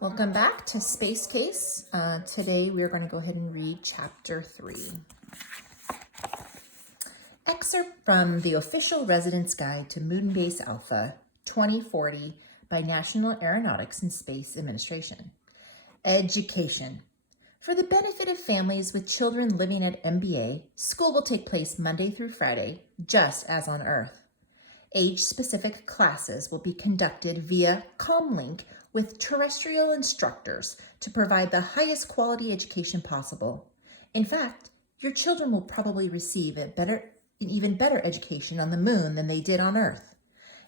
Welcome back to Space Case. Today we are going to go ahead and read Chapter 3. Excerpt from the Official Residence Guide to Moonbase Alpha 2040 by National Aeronautics and Space Administration. Education. For the benefit of families with children living at MBA, school will take place Monday through Friday, just as on Earth. Age-specific classes will be conducted via Comlink with terrestrial instructors to provide the highest quality education possible. In fact, your children will probably receive an even better education on the moon than they did on Earth.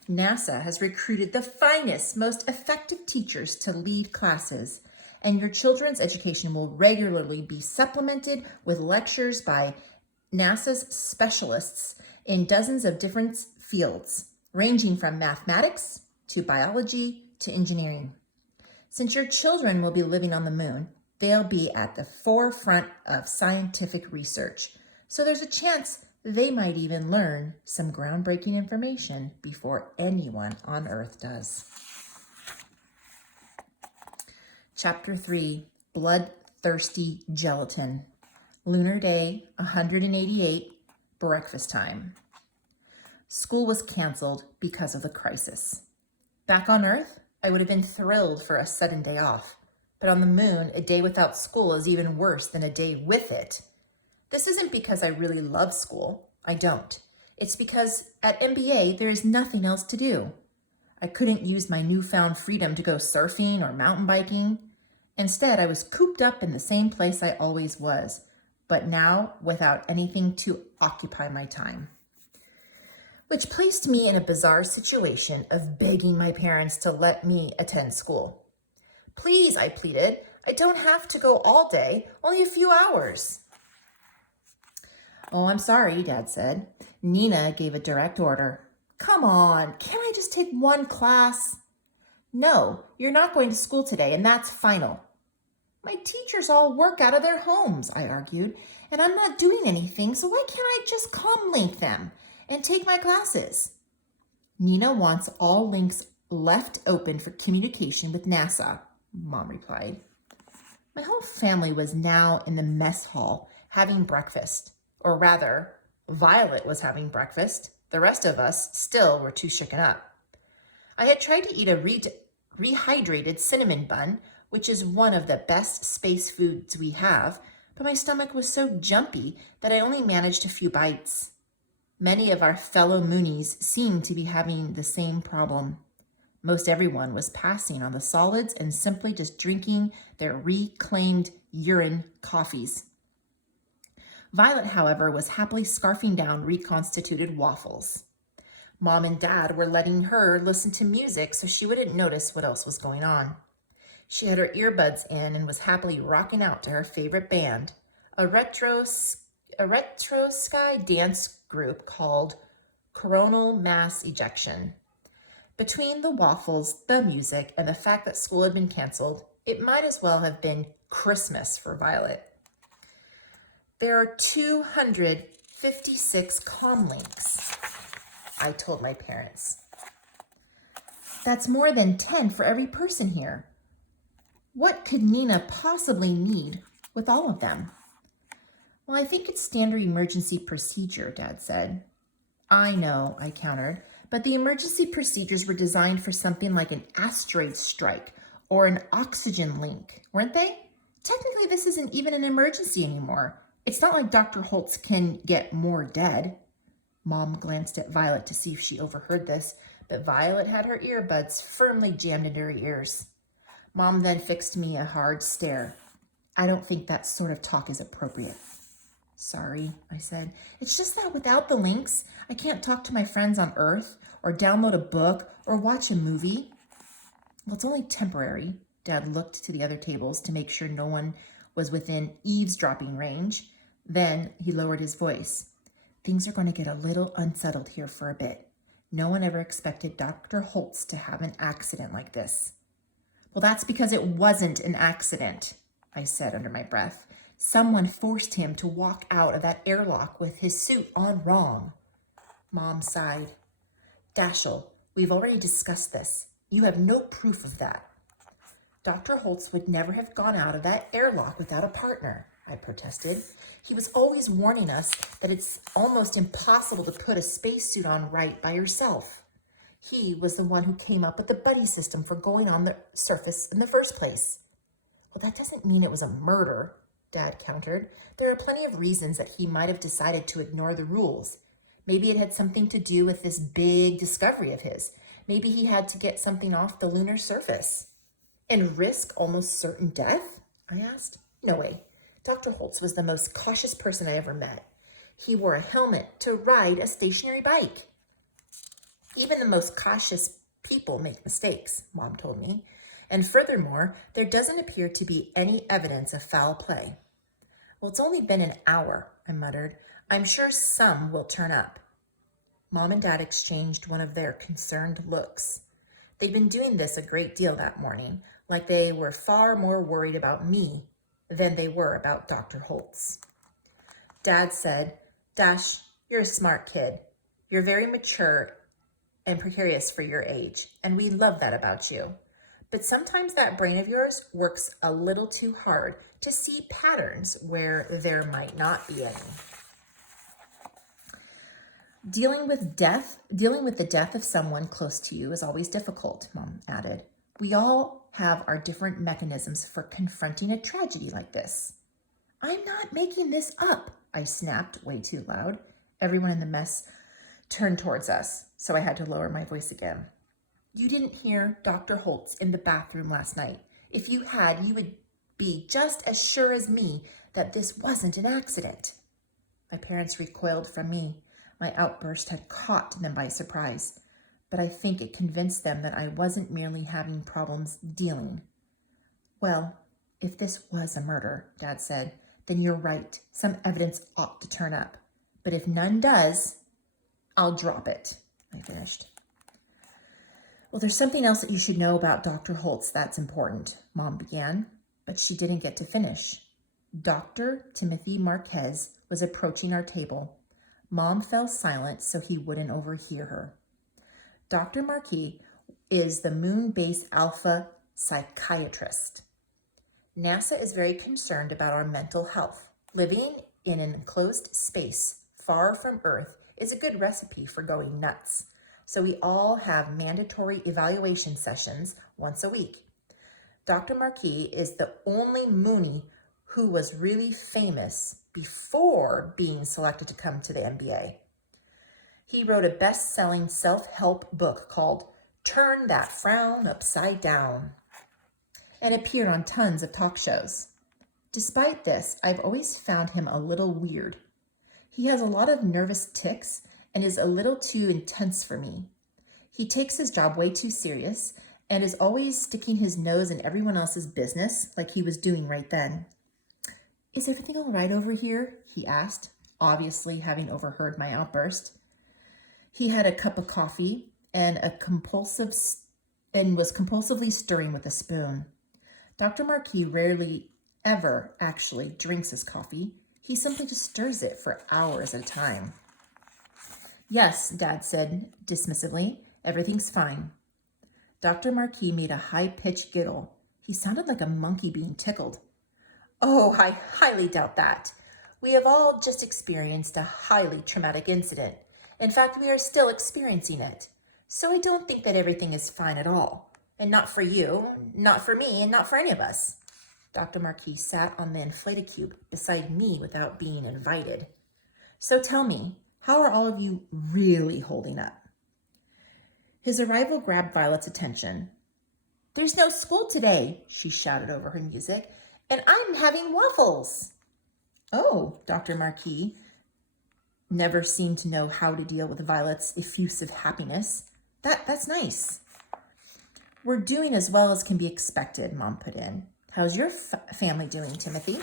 NASA has recruited the finest, most effective teachers to lead classes, and your children's education will regularly be supplemented with lectures by NASA's specialists in dozens of different fields, ranging from mathematics to biology to engineering. Since your children will be living on the moon, they'll be at the forefront of scientific research, so there's a chance they might even learn some groundbreaking information before anyone on Earth does. Chapter 3, Bloodthirsty Gelatin. Lunar Day 188, breakfast time. School was canceled because of the crisis. Back on Earth, I would have been thrilled for a sudden day off, but on the moon, a day without school is even worse than a day with it. This isn't because I really love school. I don't. It's because at MBA, there is nothing else to do. I couldn't use my newfound freedom to go surfing or mountain biking. Instead, I was cooped up in the same place I always was, but now without anything to occupy my time. Which placed me in a bizarre situation of begging my parents to let me attend school. Please, I pleaded, I don't have to go all day, only a few hours. Oh, I'm sorry, Dad said. Nina gave a direct order. Come on, can't I just take one class? No, you're not going to school today, and that's final. My teachers all work out of their homes, I argued, and I'm not doing anything, so why can't I just Comlink them and take my classes? Nina wants all links left open for communication with NASA, Mom replied. My whole family was now in the mess hall having breakfast, or rather, Violet was having breakfast. The rest of us still were too shaken up. I had tried to eat a rehydrated cinnamon bun, which is one of the best space foods we have, but my stomach was so jumpy that I only managed a few bites. Many of our fellow Moonies seemed to be having the same problem. Most everyone was passing on the solids and simply just drinking their reclaimed urine coffees. Violet, however, was happily scarfing down reconstituted waffles. Mom and Dad were letting her listen to music so she wouldn't notice what else was going on. She had her earbuds in and was happily rocking out to her favorite band, a retro sky dance group called Coronal Mass Ejection. Between the waffles, the music, and the fact that school had been canceled, it might as well have been Christmas for Violet. There are 256 comlinks, I told my parents. That's more than 10 for every person here. What could Nina possibly need with all of them? Well, I think it's standard emergency procedure, Dad said. I know, I countered, but the emergency procedures were designed for something like an asteroid strike or an oxygen link, weren't they? Technically, this isn't even an emergency anymore. It's not like Dr. Holtz can get more dead. Mom glanced at Violet to see if she overheard this, but Violet had her earbuds firmly jammed into her ears. Mom then fixed me a hard stare. I don't think that sort of talk is appropriate. Sorry, I said. It's just that without the links, I can't talk to my friends on Earth or download a book or watch a movie. Well, it's only temporary. Dad looked to the other tables to make sure no one was within eavesdropping range. Then he lowered his voice. Things are going to get a little unsettled here for a bit. No one ever expected Dr. Holtz to have an accident like this. Well, that's because it wasn't an accident, I said under my breath. Someone forced him to walk out of that airlock with his suit on wrong. Mom sighed. Dashiell, we've already discussed this. You have no proof of that. Dr. Holtz would never have gone out of that airlock without a partner, I protested. He was always warning us that it's almost impossible to put a spacesuit on right by yourself. He was the one who came up with the buddy system for going on the surface in the first place. Well, that doesn't mean it was a murder, Dad countered. There are plenty of reasons that he might have decided to ignore the rules. Maybe it had something to do with this big discovery of his. Maybe he had to get something off the lunar surface. And risk almost certain death? I asked. No way. Dr. Holtz was the most cautious person I ever met. He wore a helmet to ride a stationary bike. Even the most cautious people make mistakes, Mom told me. And furthermore, there doesn't appear to be any evidence of foul play. Well, it's only been an hour, I muttered. I'm sure some will turn up. Mom and Dad exchanged one of their concerned looks. They'd been doing this a great deal that morning, like they were far more worried about me than they were about Dr. Holtz. Dad said, Dash, you're a smart kid. You're very mature and precarious for your age, and we love that about you. But sometimes that brain of yours works a little too hard to see patterns where there might not be any. Dealing with the death of someone close to you is always difficult, Mom added. We all have our different mechanisms for confronting a tragedy like this. I'm not making this up, I snapped way too loud. Everyone in the mess turned towards us, so I had to lower my voice again. You didn't hear Dr. Holtz in the bathroom last night. If you had, you would be just as sure as me that this wasn't an accident. My parents recoiled from me. My outburst had caught them by surprise, but I think it convinced them that I wasn't merely having problems dealing. Well, if this was a murder, Dad said, then you're right. Some evidence ought to turn up. But if none does, I'll drop it, I finished. Well, there's something else that you should know about Dr. Holtz that's important, Mom began, but she didn't get to finish. Dr. Timothy Marquez was approaching our table. Mom fell silent so he wouldn't overhear her. Dr. Marquis is the Moon Base Alpha psychiatrist. NASA is very concerned about our mental health. Living in an enclosed space far from Earth is a good recipe for going nuts. So we all have mandatory evaluation sessions once a week. Dr. Marquis is the only Moonie who was really famous before being selected to come to the NBA. He wrote a best-selling self-help book called Turn That Frown Upside Down and appeared on tons of talk shows. Despite this, I've always found him a little weird. He has a lot of nervous tics and is a little too intense for me. He takes his job way too serious and is always sticking his nose in everyone else's business like he was doing right then. Is everything all right over here? He asked, obviously having overheard my outburst. He had a cup of coffee and was compulsively stirring with a spoon. Dr. Marquis rarely ever actually drinks his coffee. He simply just stirs it for hours at a time. Yes, Dad said dismissively, everything's fine. Dr. Marquis made a high-pitched giggle. He sounded like a monkey being tickled. Oh, I highly doubt that. We have all just experienced a highly traumatic incident. In fact, we are still experiencing it. So I don't think that everything is fine at all. And not for you, not for me, and not for any of us. Dr. Marquis sat on the inflated cube beside me without being invited. So tell me, how are all of you really holding up? His arrival grabbed Violet's attention. There's no school today, she shouted over her music, and I'm having waffles. Oh, Dr. Marquis never seemed to know how to deal with Violet's effusive happiness. That's nice. We're doing as well as can be expected, Mom put in. How's your family doing, Timothy?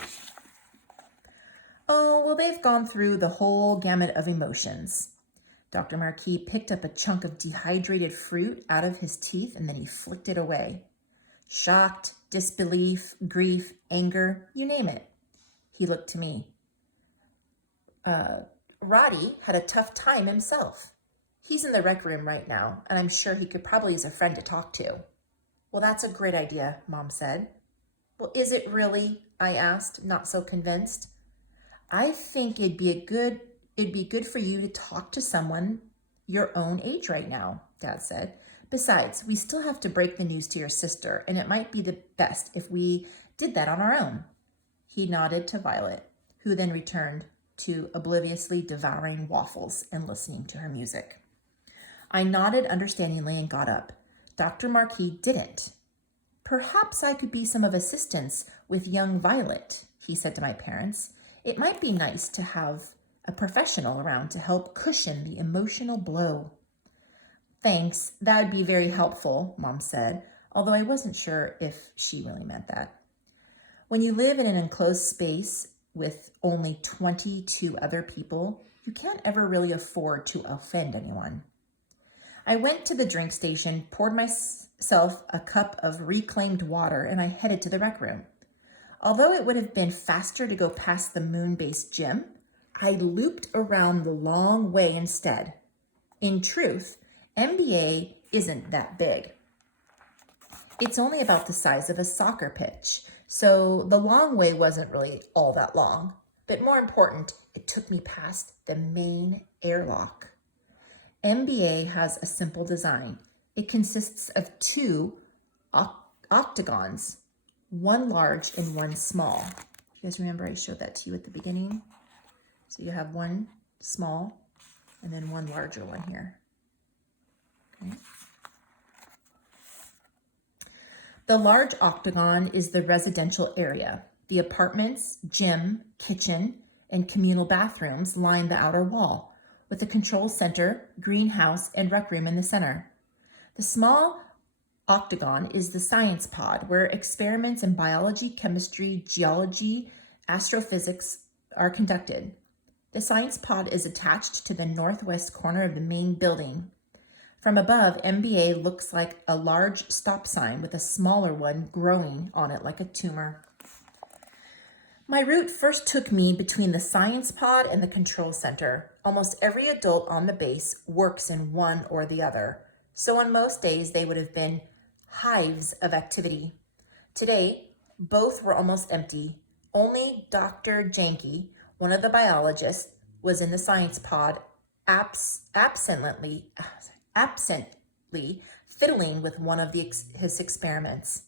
Oh, well, they've gone through the whole gamut of emotions. Dr. Marquis picked up a chunk of dehydrated fruit out of his teeth and then he flicked it away. Shocked, disbelief, grief, anger, you name it. He looked to me. Roddy had a tough time himself. He's in the rec room right now, and I'm sure he could probably use a friend to talk to. Well, that's a great idea, Mom said. Well, is it really? I asked, not so convinced. I think it'd be good for you to talk to someone your own age right now, Dad said. Besides, we still have to break the news to your sister, and it might be the best if we did that on our own. He nodded to Violet, who then returned to obliviously devouring waffles and listening to her music. I nodded understandingly and got up. Dr. Marquis didn't. Perhaps I could be some of assistance with young Violet, he said to my parents. It might be nice to have a professional around to help cushion the emotional blow. Thanks, that would be very helpful, Mom said, although I wasn't sure if she really meant that. When you live in an enclosed space with only 22 other people, you can't ever really afford to offend anyone. I went to the drink station, poured myself a cup of reclaimed water, and I headed to the rec room. Although it would have been faster to go past the moon-based gym, I looped around the long way instead. In truth, MBA isn't that big. It's only about the size of a soccer pitch, so the long way wasn't really all that long. But more important, it took me past the main airlock. MBA has a simple design. It consists of two octagons, one large and one small. You guys remember I showed that to you at the beginning? So you have one small and then one larger one here. Okay. The large octagon is the residential area. The apartments, gym, kitchen, and communal bathrooms line the outer wall, with a control center, greenhouse, and rec room in the center. The small octagon is the science pod, where experiments in biology, chemistry, geology, astrophysics are conducted. The science pod is attached to the northwest corner of the main building. From above, MBA looks like a large stop sign with a smaller one growing on it like a tumor. My route first took me between the science pod and the control center. Almost every adult on the base works in one or the other, so on most days they would have been hives of activity. Today, both were almost empty. Only Dr. Janke, one of the biologists, was in the science pod absently fiddling with one of his experiments.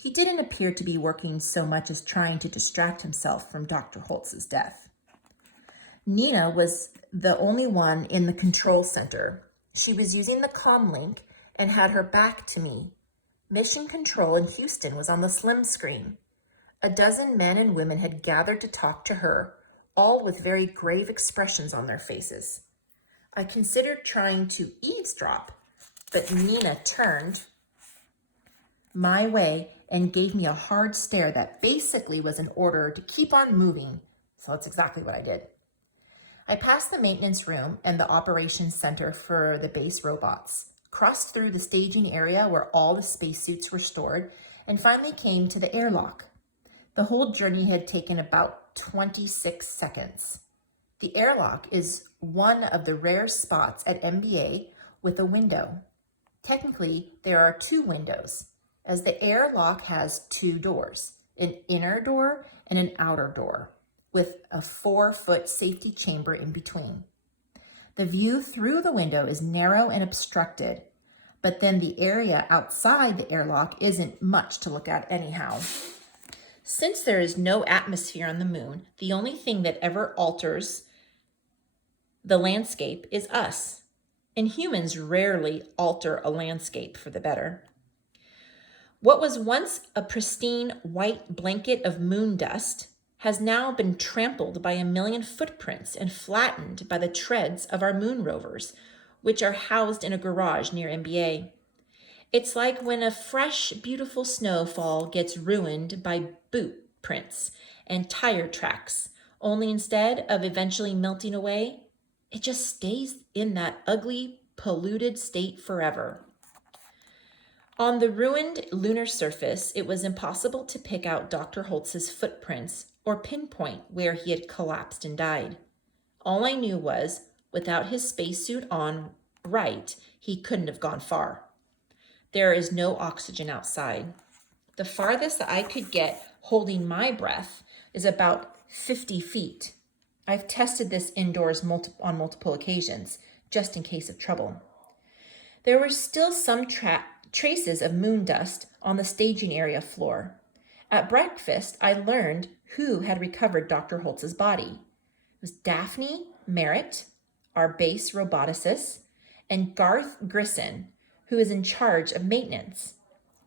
He didn't appear to be working so much as trying to distract himself from Dr. Holtz's death. Nina was the only one in the control center. She was using the comm link and had her back to me. Mission Control in Houston was on the slim screen. A dozen men and women had gathered to talk to her, all with very grave expressions on their faces. I considered trying to eavesdrop, but Nina turned my way and gave me a hard stare that basically was an order to keep on moving. So that's exactly what I did. I passed the maintenance room and the operations center for the base robots, crossed through the staging area where all the spacesuits were stored, and finally came to the airlock. The whole journey had taken about 26 seconds. The airlock is one of the rare spots at MBA with a window. Technically, there are two windows, as the airlock has two doors, an inner door and an outer door, with a 4-foot safety chamber in between. The view through the window is narrow and obstructed, but then the area outside the airlock isn't much to look at anyhow. Since there is no atmosphere on the moon, the only thing that ever alters the landscape is us, and humans rarely alter a landscape for the better. What was once a pristine white blanket of moon dust has now been trampled by 1 million footprints and flattened by the treads of our moon rovers, which are housed in a garage near MBA. It's like when a fresh, beautiful snowfall gets ruined by boot prints and tire tracks, only instead of eventually melting away, it just stays in that ugly, polluted state forever. On the ruined lunar surface, it was impossible to pick out Dr. Holtz's footprints or pinpoint where he had collapsed and died. All I knew was, without his spacesuit on right, he couldn't have gone far. There is no oxygen outside. The farthest that I could get holding my breath is about 50 feet. I've tested this indoors on multiple occasions, just in case of trouble. There were still some traces of moon dust on the staging area floor. At breakfast, I learned who had recovered Dr. Holtz's body. It was Daphne Merritt, our base roboticist, and Garth Grisson, who is in charge of maintenance.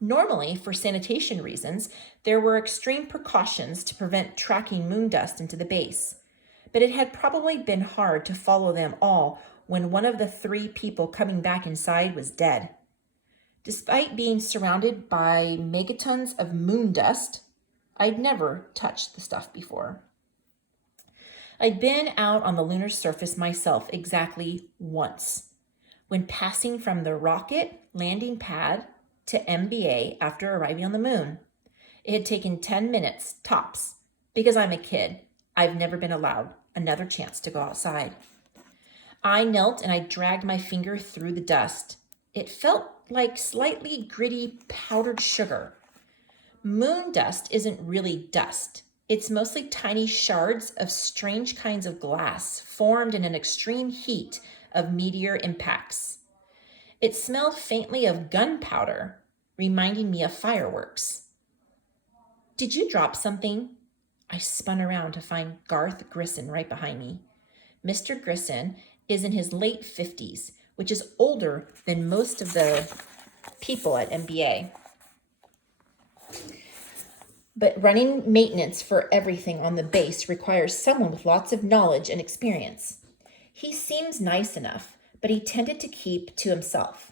Normally, for sanitation reasons, there were extreme precautions to prevent tracking moon dust into the base, but it had probably been hard to follow them all when one of the 3 people coming back inside was dead. Despite being surrounded by megatons of moon dust, I'd never touched the stuff before. I'd been out on the lunar surface myself exactly once, when passing from the rocket landing pad to MBA after arriving on the moon. It had taken 10 minutes, tops. Because I'm a kid, I've never been allowed another chance to go outside. I knelt and I dragged my finger through the dust. It felt like slightly gritty powdered sugar. Moon dust isn't really dust. It's mostly tiny shards of strange kinds of glass formed in an extreme heat of meteor impacts. It smelled faintly of gunpowder, reminding me of fireworks. Did you drop something? I spun around to find Garth Grisson right behind me. Mr. Grisson is in his late 50s, which is older than most of the people at MBA. But running maintenance for everything on the base requires someone with lots of knowledge and experience. He seems nice enough, but he tended to keep to himself.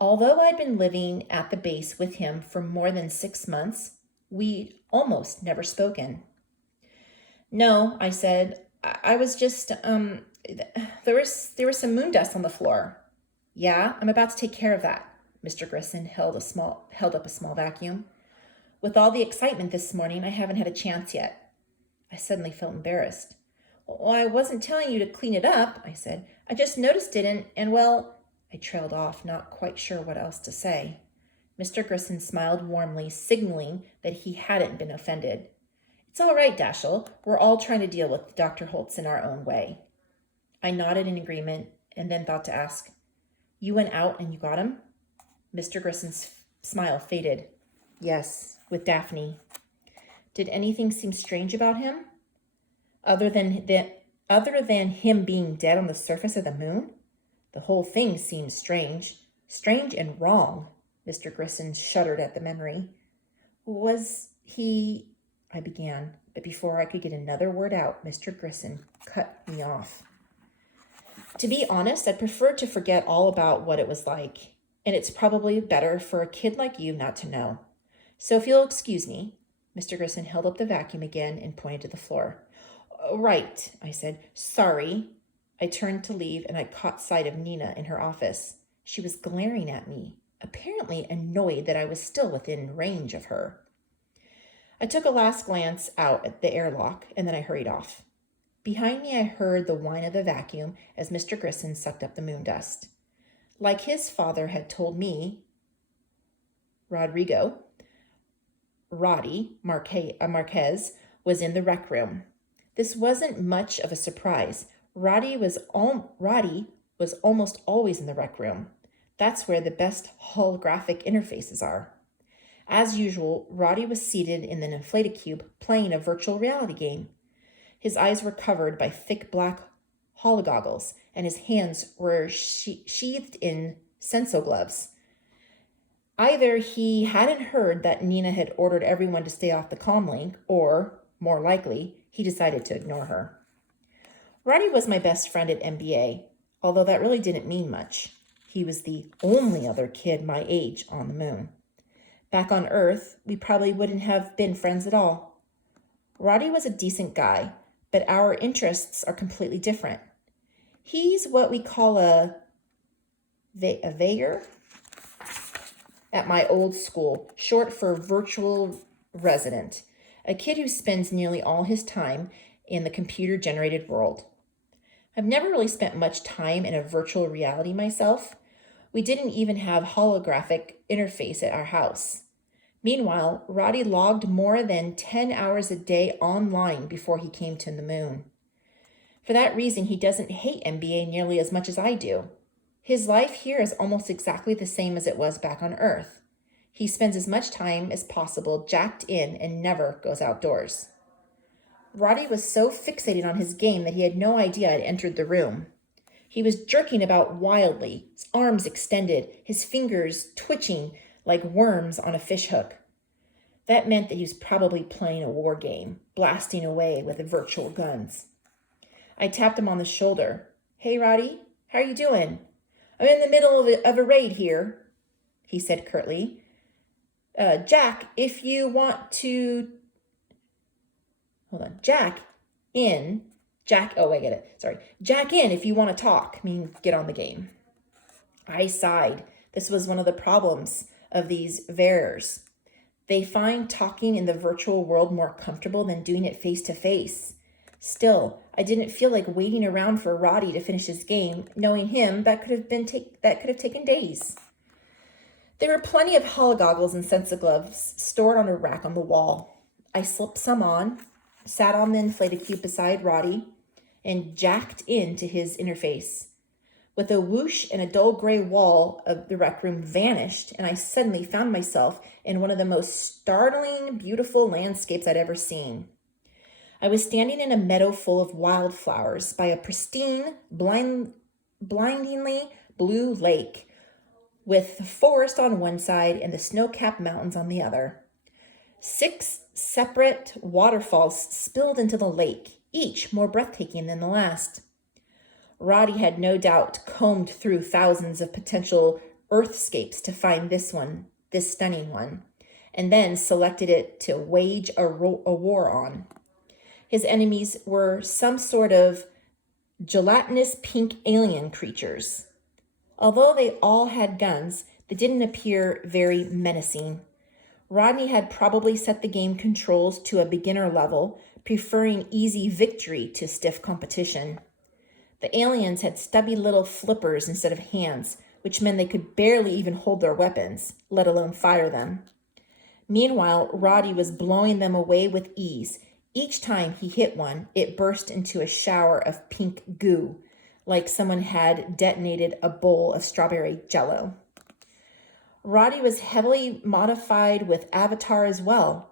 Although I'd been living at the base with him for more than 6 months, we'd almost never spoken. No, I said, I was just, there was some moon dust on the floor. Yeah, I'm about to take care of that. Mr. Grisson held up a small vacuum. With all the excitement this morning, I haven't had a chance yet. I suddenly felt embarrassed. Well, I wasn't telling you to clean it up, I said. I just noticed it and well, I trailed off, not quite sure what else to say. Mr. Grisson smiled warmly, signaling that he hadn't been offended. It's all right, Dashiell. We're all trying to deal with Dr. Holtz in our own way. I nodded in agreement and then thought to ask, You went out and you got him? Mr. Grisson's smile faded. Yes, with Daphne. Did anything seem strange about him? Other than him being dead on the surface of the moon? The whole thing seemed strange. Strange and wrong. Mr. Grisson shuddered at the memory. Was he... I began, but before I could get another word out, Mr. Grisson cut me off. To be honest, I'd prefer to forget all about what it was like, and it's probably better for a kid like you not to know. So if you'll excuse me, Mr. Grisson held up the vacuum again and pointed to the floor. Right, I said. Sorry. I turned to leave and I caught sight of Nina in her office. She was glaring at me, apparently annoyed that I was still within range of her. I took a last glance out at the airlock and then I hurried off. Behind me, I heard the whine of the vacuum as Mr. Grisson sucked up the moon dust. Like his father had told me, Roddy Marquez was in the rec room. This wasn't much of a surprise. Roddy was almost always in the rec room. That's where the best holographic interfaces are. As usual, Roddy was seated in an inflated cube playing a virtual reality game. His eyes were covered by thick black hologoggles, and his hands were sheathed in Senso gloves. Either he hadn't heard that Nina had ordered everyone to stay off the comlink, or, more likely, he decided to ignore her. Roddy was my best friend at MBA, although that really didn't mean much. He was the only other kid my age on the moon. Back on Earth, we probably wouldn't have been friends at all. Roddy was a decent guy, but our interests are completely different. He's what we call a vayer at my old school, short for virtual resident, a kid who spends nearly all his time in the computer-generated world. I've never really spent much time in a virtual reality myself. We didn't even have holographic interface at our house. Meanwhile, Roddy logged more than 10 hours a day online before he came to the moon. For that reason, he doesn't hate MBA nearly as much as I do. His life here is almost exactly the same as it was back on Earth. He spends as much time as possible jacked in and never goes outdoors. Roddy was so fixated on his game that he had no idea I'd entered the room. He was jerking about wildly, his arms extended, his fingers twitching like worms on a fishhook. That meant that he was probably playing a war game, blasting away with virtual guns. I tapped him on the shoulder. "Hey, Roddy, how are you doing?" "I'm in the middle of a raid here," he said curtly. Jack, if you want to... Hold on. Jack in if you want to talk. I mean, get on the game. I sighed. This was one of the problems of these VARs. They find talking in the virtual world more comfortable than doing it face to face. Still, I didn't feel like waiting around for Roddy to finish his game. Knowing him, that could have taken days. There were plenty of hologoggles and Sensa gloves stored on a rack on the wall. I slipped some on, sat on the inflated cube beside Roddy, and jacked into his interface. With a whoosh, and a dull gray wall of the rec room vanished, and I suddenly found myself in one of the most startling, beautiful landscapes I'd ever seen. I was standing in a meadow full of wildflowers by a pristine, blindingly blue lake, with the forest on one side and the snow-capped mountains on the other. 6 separate waterfalls spilled into the lake, each more breathtaking than the last. Roddy had no doubt combed through thousands of potential earthscapes to find this stunning one, and then selected it to wage a war on. His enemies were some sort of gelatinous pink alien creatures. Although they all had guns, they didn't appear very menacing. Rodney had probably set the game controls to a beginner level, preferring easy victory to stiff competition. The aliens had stubby little flippers instead of hands, which meant they could barely even hold their weapons, let alone fire them. Meanwhile, Roddy was blowing them away with ease. Each time he hit one, it burst into a shower of pink goo, like someone had detonated a bowl of strawberry jello. Roddy was heavily modified with Avatar as well.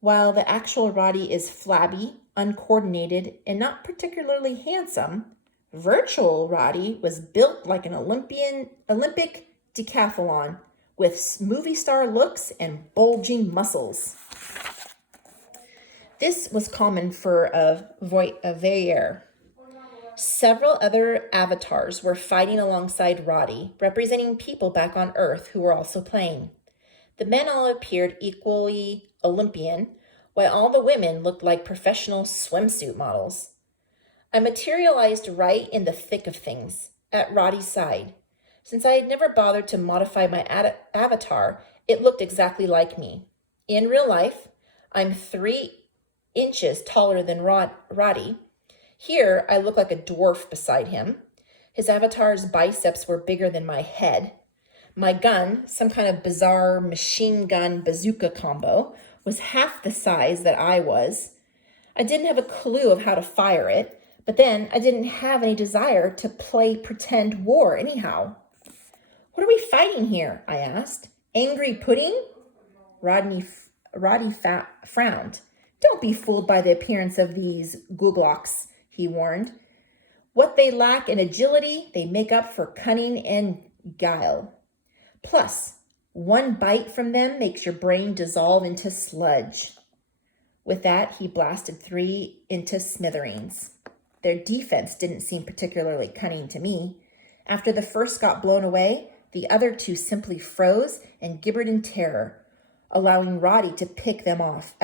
While the actual Roddy is flabby, uncoordinated, and not particularly handsome, virtual Roddy was built like an Olympic decathlon with movie star looks and bulging muscles. This was common for a Vayer. Several other avatars were fighting alongside Roddy, representing people back on Earth who were also playing. The men all appeared equally Olympian, while all the women looked like professional swimsuit models. I materialized right in the thick of things, at Roddy's side. Since I had never bothered to modify my avatar, it looked exactly like me. In real life, I'm 3 inches taller than Roddy. Here, I look like a dwarf beside him. His avatar's biceps were bigger than my head. My gun, some kind of bizarre machine gun bazooka combo, was half the size that I was. I didn't have a clue of how to fire it, but then I didn't have any desire to play pretend war anyhow. "What are we fighting here?" I asked. "Angry pudding?" Roddy frowned. "Don't be fooled by the appearance of these Googloks," he warned. "What they lack in agility, they make up for cunning and guile. Plus, one bite from them makes your brain dissolve into sludge." With that, he blasted 3 into smithereens. Their defense didn't seem particularly cunning to me. After the first got blown away, the other 2 simply froze and gibbered in terror, allowing Roddy to pick them off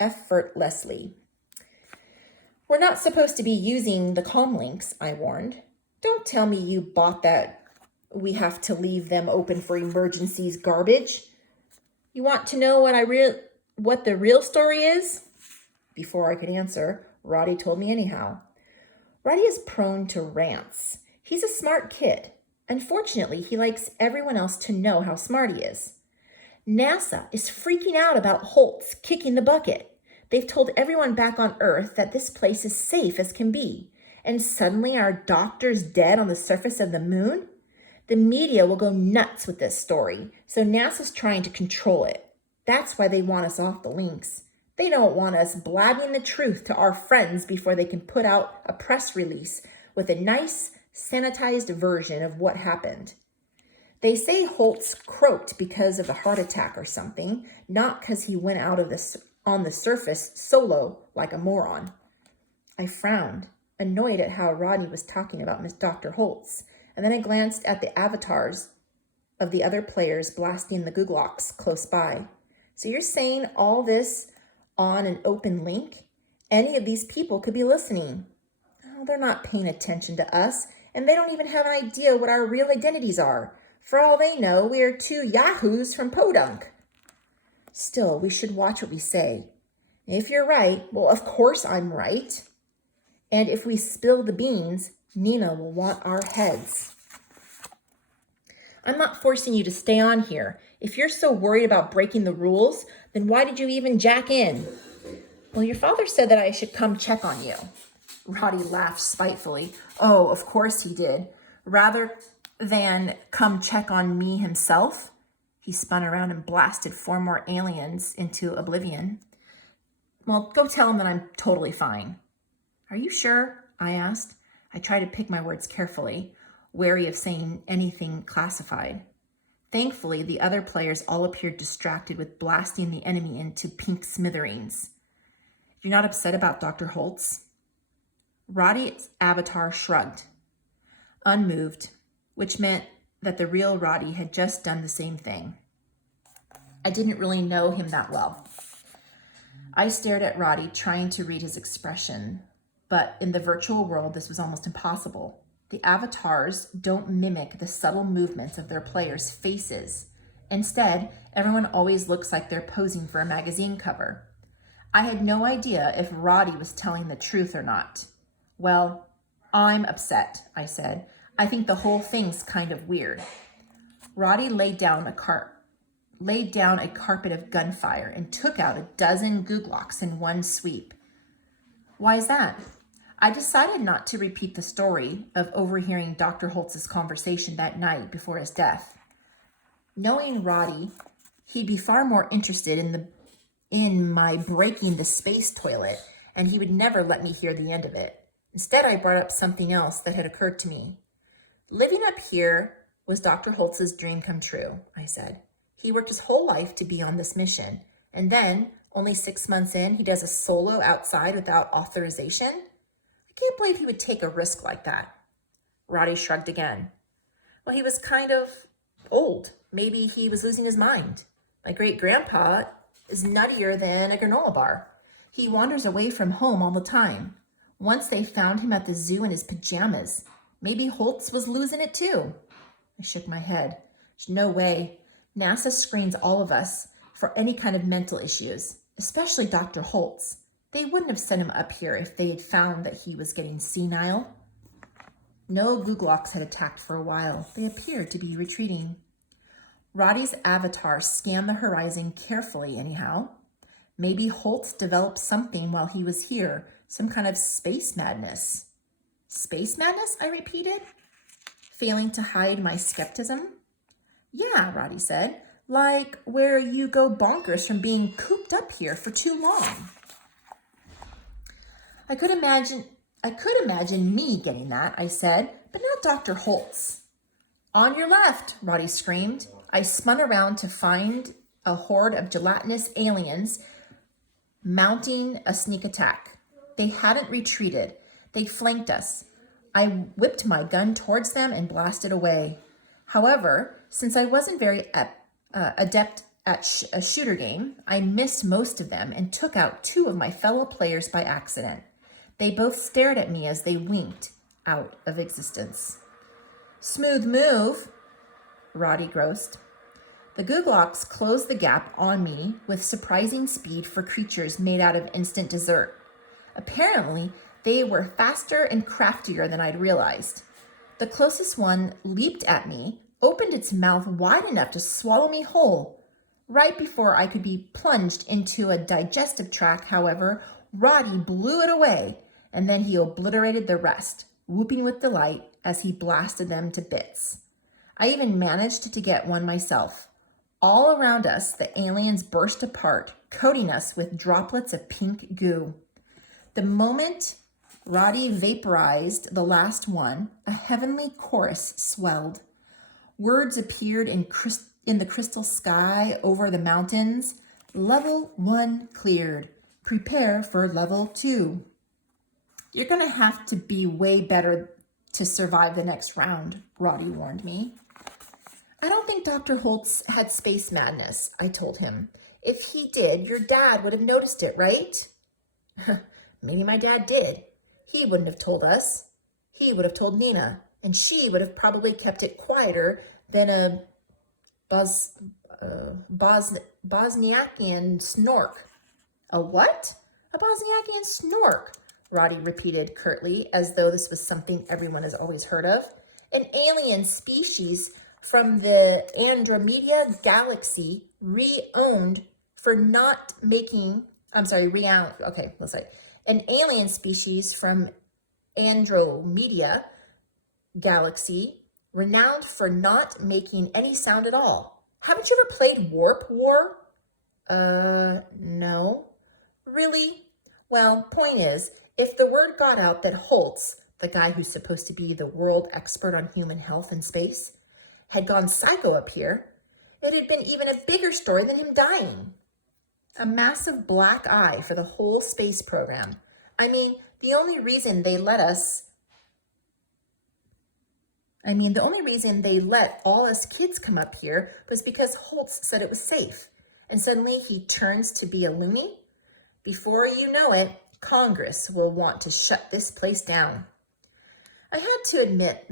effortlessly. "We're not supposed to be using the comm links," I warned. "Don't tell me you bought that we have to leave them open for emergencies garbage. You want to know what the real story is?" Before I could answer, Roddy told me anyhow. Roddy is prone to rants. He's a smart kid. Unfortunately, he likes everyone else to know how smart he is. NASA is freaking out about Holtz kicking the bucket. They've told everyone back on Earth that this place is safe as can be. And suddenly our doctor's dead on the surface of the moon? The media will go nuts with this story, so NASA's trying to control it. That's why they want us off the links. They don't want us blabbing the truth to our friends before they can put out a press release with a nice, sanitized version of what happened. They say Holtz croaked because of a heart attack or something, not because he went out of on the surface solo like a moron. I frowned, annoyed at how Rodney was talking about Miss Dr. Holtz, and then I glanced at the avatars of the other players blasting the Googlox close by. So you're saying all this on an open link? Any of these people could be listening. Oh, they're not paying attention to us, and they don't even have an idea what our real identities are. For all they know, we are two yahoos from Podunk. Still, we should watch what we say. If you're right, well, of course I'm right. And if we spill the beans, Nina will want our heads. I'm not forcing you to stay on here. If you're so worried about breaking the rules, then why did you even jack in? Well, your father said that I should come check on you. Roddy laughed spitefully. Oh, of course he did. Rather than come check on me himself, he spun around and blasted 4 more aliens into oblivion. Well, go tell him that I'm totally fine. Are you sure? I asked. I tried to pick my words carefully, wary of saying anything classified. Thankfully, the other players all appeared distracted with blasting the enemy into pink smithereens. You're not upset about Dr. Holtz? Roddy's avatar shrugged, unmoved, which meant that the real Roddy had just done the same thing. I didn't really know him that well. I stared at Roddy, trying to read his expression, but in the virtual world, this was almost impossible. The avatars don't mimic the subtle movements of their players' faces. Instead, everyone always looks like they're posing for a magazine cover. I had no idea if Roddy was telling the truth or not. Well, I'm upset, I said. I think the whole thing's kind of weird. Roddy laid down a carpet of gunfire and took out a dozen Googlox in one sweep. Why is that? I decided not to repeat the story of overhearing Dr. Holtz's conversation that night before his death. Knowing Roddy, he'd be far more interested in my breaking the space toilet, and he would never let me hear the end of it. Instead, I brought up something else that had occurred to me. Living up here was Dr. Holtz's dream come true, I said. He worked his whole life to be on this mission, and then, only 6 months in, he does a solo outside without authorization? I can't believe he would take a risk like that. Roddy shrugged again. Well, he was kind of old. Maybe he was losing his mind. My great-grandpa is nuttier than a granola bar. He wanders away from home all the time. Once they found him at the zoo in his pajamas. Maybe Holtz was losing it too. I shook my head. There's no way. NASA screens all of us for any kind of mental issues, especially Dr. Holtz. They wouldn't have sent him up here if they had found that he was getting senile. No Googlox had attacked for a while. They appeared to be retreating. Roddy's avatar scanned the horizon carefully anyhow. Maybe Holtz developed something while he was here, some kind of space madness. Space madness? I repeated, failing to hide my skepticism. Yeah, Roddy said, like where you go bonkers from being cooped up here for too long. I could imagine me getting that, I said, but not Dr. Holtz. On your left, Roddy screamed. I spun around to find a horde of gelatinous aliens mounting a sneak attack. They hadn't retreated. They flanked us. I whipped my gun towards them and blasted away. However, since I wasn't very adept at a shooter game, I missed most of them and took out 2 of my fellow players by accident. They both stared at me as they winked out of existence. Smooth move, Roddy grossed. The Googlox closed the gap on me with surprising speed for creatures made out of instant dessert. Apparently, they were faster and craftier than I'd realized. The closest one leaped at me, opened its mouth wide enough to swallow me whole. Right before I could be plunged into a digestive tract, however, Roddy blew it away, and then he obliterated the rest, whooping with delight as he blasted them to bits. I even managed to get one myself. All around us, the aliens burst apart, coating us with droplets of pink goo. The moment Roddy vaporized the last one, a heavenly chorus swelled. Words appeared in the crystal sky over the mountains. Level 1 cleared. Prepare for level 2. You're going to have to be way better to survive the next round, Roddy warned me. I don't think Dr. Holtz had space madness, I told him. If he did, your dad would have noticed it, right? Maybe my dad did. He wouldn't have told us. He would have told Nina, and she would have probably kept it quieter than a Bosniakian snork. A what? A Bosniakian snork, Roddy repeated curtly, as though this was something everyone has always heard of. An alien species from the Andromeda galaxy re-owned for not making, an alien species from Andromeda galaxy renowned for not making any sound at all. Haven't you ever played Warp War? No. Really? Well, point is, if the word got out that Holtz, the guy who's supposed to be the world expert on human health and space, had gone psycho up here, it had been even a bigger story than him dying. A massive black eye for the whole space program. I mean, the only reason they let all us kids come up here was because Holtz said it was safe. And suddenly he turns to be a loony? Before you know it, Congress will want to shut this place down. I had to admit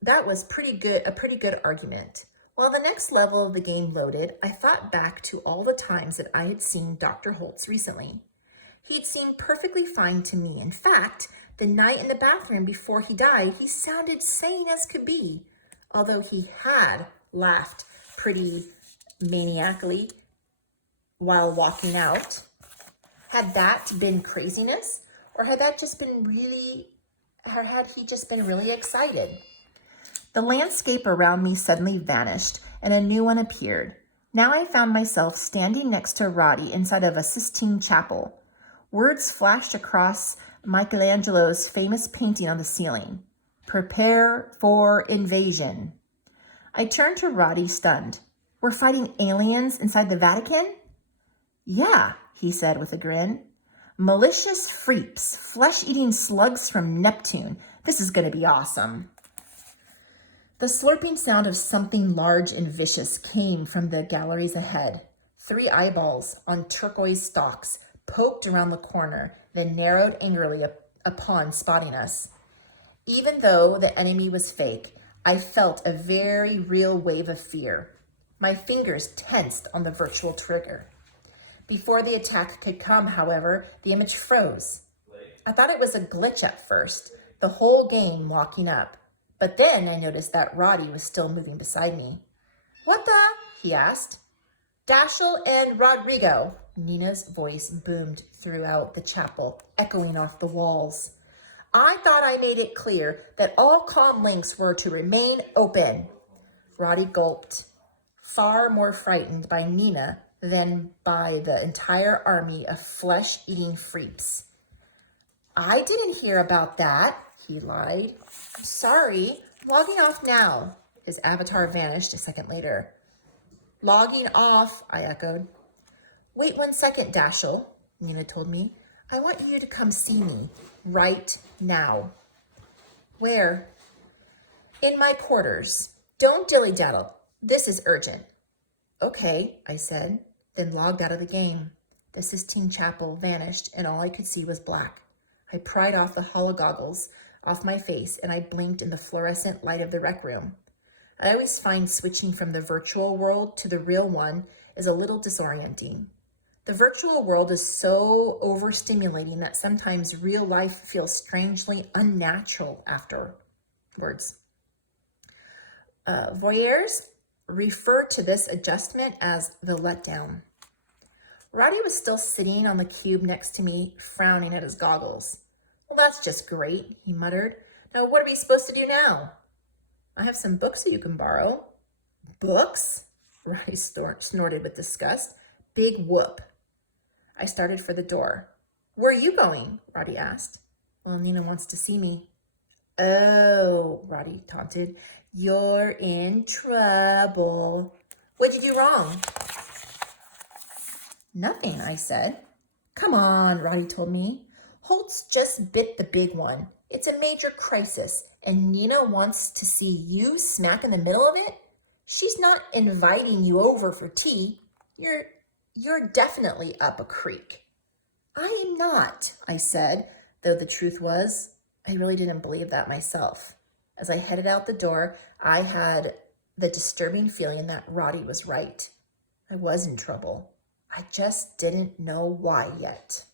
that was a pretty good argument. While the next level of the game loaded, I thought back to all the times that I had seen Dr. Holtz recently. He'd seemed perfectly fine to me. In fact, the night in the bathroom before he died, he sounded sane as could be, although he had laughed pretty maniacally while walking out. Had that been craziness, or had he just been really excited? The landscape around me suddenly vanished, and a new one appeared. Now I found myself standing next to Roddy inside of a Sistine Chapel. Words flashed across Michelangelo's famous painting on the ceiling. Prepare for invasion. I turned to Roddy, stunned. We're fighting aliens inside the Vatican? Yeah, he said with a grin. Malicious freeps, flesh-eating slugs from Neptune. This is going to be awesome. The slurping sound of something large and vicious came from the galleries ahead. 3 eyeballs on turquoise stalks poked around the corner, then narrowed angrily upon spotting us. Even though the enemy was fake, I felt a very real wave of fear. My fingers tensed on the virtual trigger. Before the attack could come, however, the image froze. I thought it was a glitch at first, the whole game walking up. But then I noticed that Roddy was still moving beside me. What the? He asked. Dashiell and Rodrigo. Nina's voice boomed throughout the chapel, echoing off the walls. I thought I made it clear that all comm links were to remain open. Roddy gulped, far more frightened by Nina than by the entire army of flesh-eating freaks. I didn't hear about that, he lied. Sorry, logging off now. His avatar vanished a second later. Logging off, I echoed. Wait 1 second, Dashiell, Nina told me. I want you to come see me right now. Where? In my quarters. Don't dilly-daddle. This is urgent. Okay, I said, then logged out of the game. The Sistine Chapel vanished, and all I could see was black. I pried off the hologoggles off my face, and I blinked in the fluorescent light of the rec room. I always find switching from the virtual world to the real one is a little disorienting. The virtual world is so overstimulating that sometimes real life feels strangely unnatural after. words. Voyeurs refer to this adjustment as the letdown. Roddy was still sitting on the cube next to me, frowning at his goggles. Well, that's just great, he muttered. Now, what are we supposed to do now? I have some books that you can borrow. Books? Roddy snorted with disgust. Big whoop. I started for the door. Where are you going? Roddy asked. Well, Nina wants to see me. Oh, Roddy taunted. You're in trouble. What'd you do wrong? Nothing, I said. Come on, Roddy told me. Holtz just bit the big one. It's a major crisis, and Nina wants to see you smack in the middle of it. She's not inviting you over for tea. You're definitely up a creek. I am not, I said, though the truth was, I really didn't believe that myself. As I headed out the door, I had the disturbing feeling that Roddy was right. I was in trouble. I just didn't know why yet.